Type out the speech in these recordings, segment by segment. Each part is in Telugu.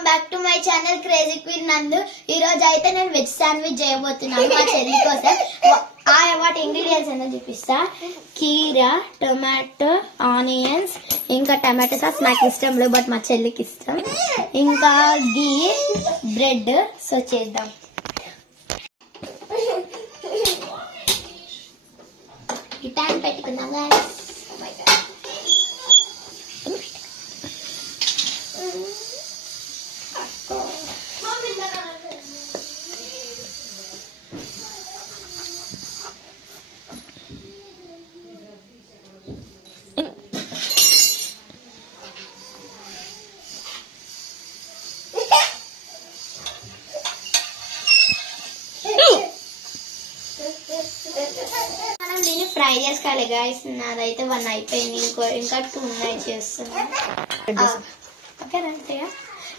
Welcome back to my channel crazy queen నందు. ఈ రోజు అయితే నేను వెజ్ శాండ్విచ్ చేయబోతున్నాను మా చెల్లి కోసం. వాటి ఇంగ్రీడియంట్స్ ఏంటో చూపిస్తా. కీరా, టొమాటో, ఆనియన్స్, ఇంకా టమాటో సాస్ నాకు ఇష్టం లేదు బట్ మా చెల్లికి ఇష్టం, ఇంకా గీ, బ్రెడ్. సో చేద్దాం. ఈ టైం పెట్టుకుందాం guys. మనం దీన్ని ఫ్రై చేసుకోవాలి గైస్. నాదైతే 1 అయిపోయింది, ఇంకా 2 ఉన్నాయి చేస్తున్నాం. ఓకే రండి.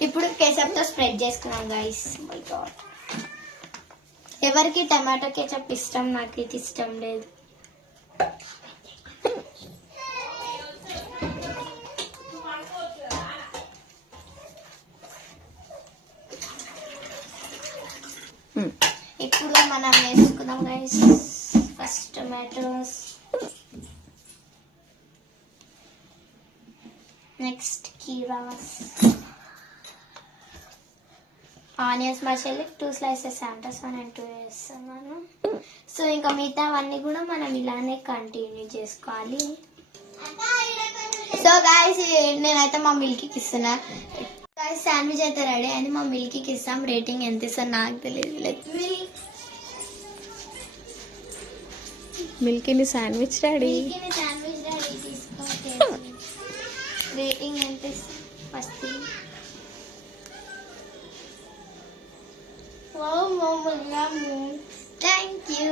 ఇప్పుడు కేచప్ తో స్ప్రెడ్ చేసుకున్నాం గైస్. మై గాడ్, ఎవరికి టమాటో కేచప్ ఇష్టం, నాకు ఇది ఇష్టం లేదు. ఇప్పుడు మనం వేసుకుందాం గైస్. ఫస్ట్ టొమాటోస్, నెక్స్ట్ కీరాస్, ఆనియన్స్. మా చెల్లి 2 slices అంటే 1 and 2 వేస్తున్నాను. సో ఇంకా మిగతావన్నీ కూడా మనం ఇలానే కంటిన్యూ చేసుకోవాలి. సో గాయస్ నేనైతే మా మిల్కీకి ఇస్తున్నా. గాయస్ శాండ్విచ్ అయితే రెడీ అయింది. మా మిల్కీకి ఇస్తాం. రేటింగ్ ఎంత ఇస్తాను నాకు తెలియదు. మిల్కీని శాండ్విచ్ రెడీ. తీసుకో. రేటింగ్ ఎంత ఇస్తాం ఫస్ట్? Thank you.